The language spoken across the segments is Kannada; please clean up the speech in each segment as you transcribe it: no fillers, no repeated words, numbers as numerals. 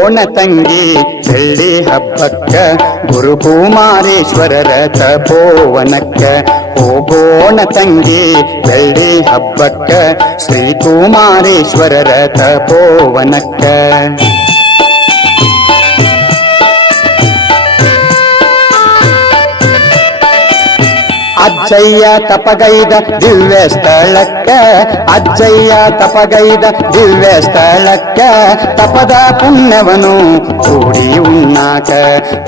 ಹೋಗೋಣ ತಂಗಿ ಬೆಳ್ಳಿ ಹಬ್ಬಕ್ಕ ಗುರುಕುಮಾರೇಶ್ವರರ ತಪೋವನಕ್ಕ. ಹೋಗೋಣ ತಂಗಿ ಬೆಳ್ಳಿ ಹಬ್ಬಕ್ಕ ಶ್ರೀ ಕುಮಾರೇಶ್ವರರ ತಪೋವನಕ್ಕ. ಅಜ್ಜಯ್ಯ ತಪಗೈದ ದಿವ್ಯ ಸ್ಥಳಕ್ಕ, ಅಜ್ಜಯ್ಯ ತಪಗೈದ ದಿವ್ಯ ಸ್ಥಳಕ್ಕ. ತಪದ ಪುಣ್ಯವನು ಕೂಡಿ ಉಣ್ಣಾಕ,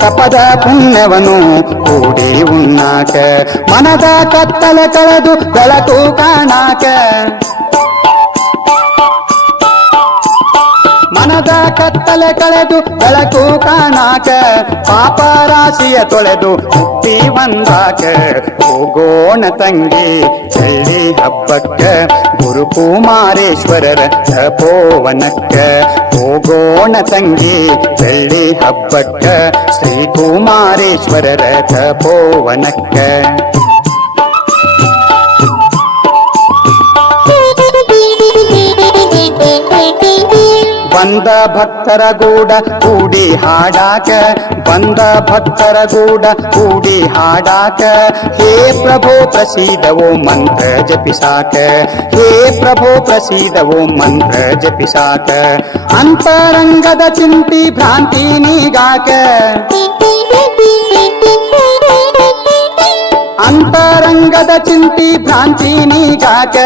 ತಪದ ಪುಣ್ಯವನು ಕೂಡಿ ಉಣ್ಣಾಕ. ಮನದ ಕತ್ತಲ ಕಳೆದು ಬೆಳಕು ಕಾಣಾಕ, ಮನದ ಕತ್ತಲೆ ಕಳೆದು ಬೆಳಕು ಕಾಣಾಕ. ಪಾಪ ರಾಶಿಯ ತೊಳೆದು ಮುಕ್ತಿ ಬಂದಾಕ. ಹೋಗೋಣ ತಂಗಿ ಬೆಳ್ಳಿ ಹಬ್ಬಕ್ಕ ಗುರುಕುಮಾರೇಶ್ವರರ ತಪೋವನಕ್ಕ. ಹೋಗೋಣ ತಂಗಿ ಬೆಳ್ಳಿ ಹಬ್ಬಕ್ಕ ಶ್ರೀ ಕುಮಾರೇಶ್ವರರ ತಪೋವನಕ್ಕ. ಬಂದ ಭಕ್ತರ ಗೂಡ ಕೂಡಿ ಹಾಡಾಕ, ಬಂದ ಭಕ್ತರ ಗೂಡ ಕೂಡಿ ಹಾಡಾಕ. ಹೇ ಪ್ರಭು ಪ್ರಸೀದವೋ ಮಂತ್ರ ಜಪಿಸಾಕ, ಹೇ ಪ್ರಭು ಪ್ರಸೀದವೋ ಮಂತ್ರ ಜಪಿಸಾಕ. ಅಂತರಂಗದ ಚಿಂತಿ ಭ್ರಾಂತಿ ನೀಗಾಕ, ಅಂತರಂಗದ ಚಿಂತಿ ಭ್ರಾಂತಿ ನೀಗಾಕ.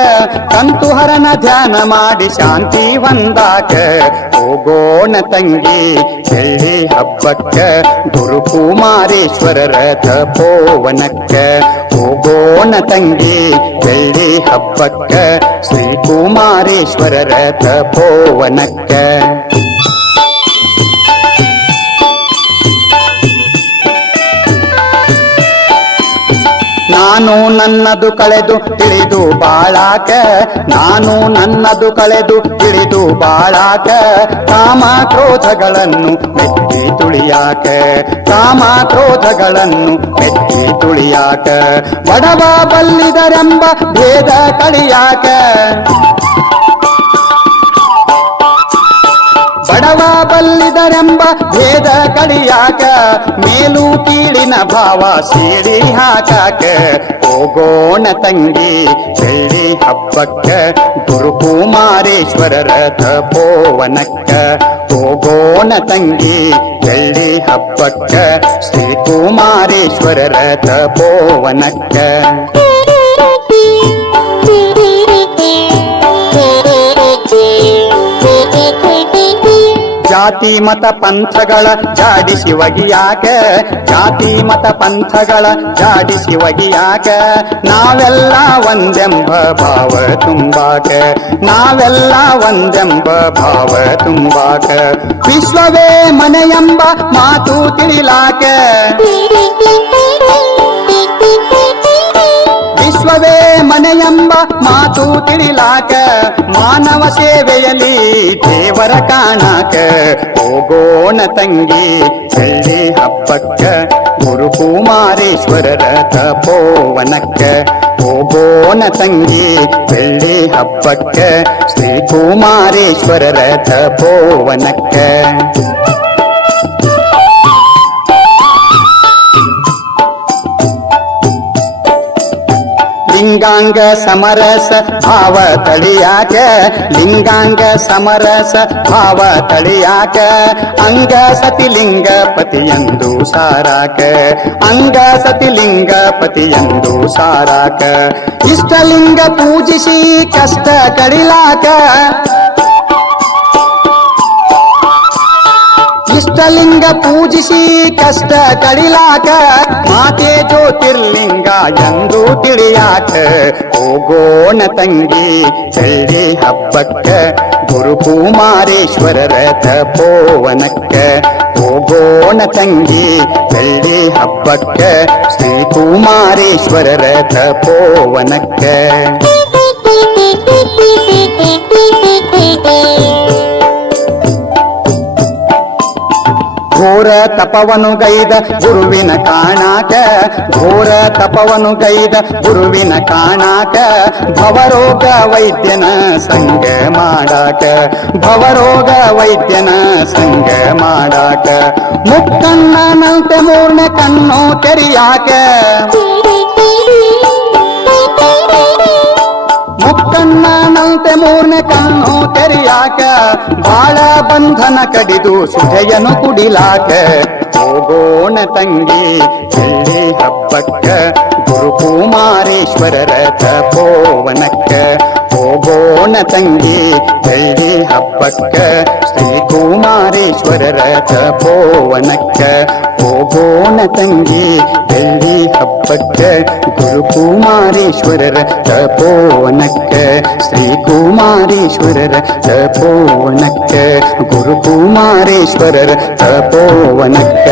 ಕಂತುಹರನ ಧ್ಯಾನ ಮಾಡಿ ಶಾಂತಿ ಬಂದಾಕ. ಹೋಗೋಣ ತಂಗಿ ಬೆಳ್ಳಿ ಹಬ್ಬಕ್ಕ ಗುರುಕುಮಾರೇಶ್ವರರ ತಪೋವನಕ್ಕ. ಹೋಗೋಣ ತಂಗಿ ಬೆಳ್ಳಿ ಹಬ್ಬಕ್ಕ ಶ್ರೀ ಕುಮಾರೇಶ್ವರರ ತಪೋವನಕ್ಕ. ನಾನು ನನ್ನದು ಕಳೆದು ತಿಳಿದು ಬಾಳಾಕ, ನಾನು ನನ್ನದು ಕಳೆದು ತಿಳಿದು ಬಾಳಾಕ. ಕಾಮ ಕ್ರೋಧಗಳನ್ನು ಮೆಟ್ಟಿ ತುಳಿಯಾಕ, ಕಾಮ ಕ್ರೋಧಗಳನ್ನು ಮೆಟ್ಟಿ ತುಳಿಯಾಕ. ಬಡವ ಬಲ್ಲಿದರೆಂಬ ಭೇದ ಕಳಿಯಾಕ, ಬಡವ ಬಲ್ಲಿದರೆಂಬ ಭೇದ ಕಳಿಯಾಕ. ಮೇಲು ಕೀಳಿನ ಭಾವ ಸೀಳಿ ಹಾಕಾಕ. ಹೋಗೋಣ ತಂಗಿ ಬೆಳ್ಳಿ ಹಬ್ಬಕ್ಕ ಗುರುಕುಮಾರೇಶ್ವರರ ತಪೋವನಕ್ಕ. ಹೋಗೋಣ ತಂಗಿ ಬೆಳ್ಳಿ ಹಬ್ಬಕ್ಕ ಶ್ರೀ ಕುಮಾರೇಶ್ವರರ ತಪೋವನಕ್ಕ. ಜಾತಿ ಮತ ಪಂಥಗಳ ಜಾಡಿಸಿ ಒಗಿಯಾಕ, ಜಾತಿ ಮತ ಪಂಥಗಳ ಜಾಡಿಸಿ ಒಗಿಯಾಕ. ನಾವೆಲ್ಲ ಒಂದೆಂಬ ಭಾವ ತುಂಬಾಕ, ನಾವೆಲ್ಲ ಒಂದೆಂಬ ಭಾವ ತುಂಬಾಕ. ವಿಶ್ವವೇ ಮನೆಯೆಂಬ ಮಾತು ತಿಳಿಲಾಕ, ವಿಶ್ವವೇ ಮನೆಯೆಂಬ ಮಾತು ತಿಳಿಲಾಕ. ಮಾನವ ಸೇವೆಯಲ್ಲಿ ದೇವರ ಕಾಣಾಕ. ಹೋಗೋಣ ತಂಗಿ ಬೆಳ್ಳಿ ಹಬ್ಬಕ್ಕ ಗುರುಕುಮಾರೇಶ್ವರರ ತಪೋವನಕ್ಕ. ಹೋಗೋಣ ತಂಗಿ ಬೆಳ್ಳಿ ಹಬ್ಬಕ್ಕ ಶ್ರೀ ಕುಮಾರೇಶ್ವರರ ತಪೋವನಕ್ಕ. ಲಿಂಗಾಂಗ ಸಮರಸ ಭಾವ ತಳಿಯಾಕ, ಲಿಂಗಾಂಗ ಸಮರಸ ಭಾವ ತಳಿಯಾಕ. ಅಂಗ ಸತಿಲಿಂಗ ಪತಿಯಂದು ಸಾರಾಕ, ಅಂಗ ಸತಿಲಿಂಗ ಪತಿಯಂದು ಸಾರಾಕ. ಇಷ್ಟಲಿಂಗ ಪೂಜಿಸಿ ಕಷ್ಟ ಕಡಿಲಾಕ, ಇಷ್ಟಲಿಂಗ ಪೂಜಿಸಿ ಕಷ್ಟ ಕಡಿಲಾಕ. ಮಾತೆ ಜ್ಯೋತಿರ್ಲಿಂಗ ಎಂದು ತಿಳಿಯಾಕ. ಹೋಗೋಣ ತಂಗಿ ಬೆಳ್ಳಿ ಹಬ್ಬಕ್ಕ ಗುರುಕುಮಾರೇಶ್ವರರ ತಪೋವನಕ್ಕ. ಹೋಗೋಣ ತಂಗಿ ಬೆಳ್ಳಿ ಹಬ್ಬಕ್ಕ ಶ್ರೀ ಕುಮಾರೇಶ್ವರರ ತಪೋವನಕ್ಕ. ಘೋರ ತಪವನು ಗೈದ ಗುರುವಿನ ಕಾಣಾಕ ಘೋರ ತಪವನು ಗೈದ ಗುರುವಿನ ಕಾಣಾಕ ಭವರೋಗ ವೈದ್ಯನ ಸಂಗ ಮಾಡಾಕ ಭವರೋಗ ವೈದ್ಯನ ಸಂಗ ಮಾಡಾಕ ಮುಕ್ಕಣ್ಣನಂತೆ ಮೂರ್ಣ ಕಣ್ಣು ತೆರೆಯಾಕ ಮುಕ್ಕಣ್ಣನಂತೆ ಮೂರ್ನೆ ಕಣ್ಣು ತೆರೆಯಾಕ ಬಾಳ ಬಂಧನ ಕಡಿದು ಸುಧೆಯನು ಕುಡಿಲಾಕ ಹೋಗೋಣ ತಂಗಿ ಎಲ್ಲಿ ಹಬ್ಬಕ್ಕ ಗುರುಕುಮಾರೇಶ್ವರರ ತಪೋವನಕ್ಕ ಹೋಗೋಣ ತಂಗಿ ಎಲ್ಲಿ ಹಬ್ಬಕ್ಕ ಶ್ರೀ ಕುಮಾರೇಶ್ವರರ ತಪೋವನಕ್ಕ ಹೋಗೋಣ ತಂಗಿ ಎಲ್ಲಿ ಹಬ್ಬಕ್ಕ ಗುರುಕುಮಾರೇಶ್ವರರ ತಪೋವನಕ್ಕ ಶ್ರೀ ಕುಮಾರೇಶ್ವರರ ತಪೋವನಕ್ಕ ಗುರುಕುಮಾರೇಶ್ವರರ ತಪೋವನಕ್ಕ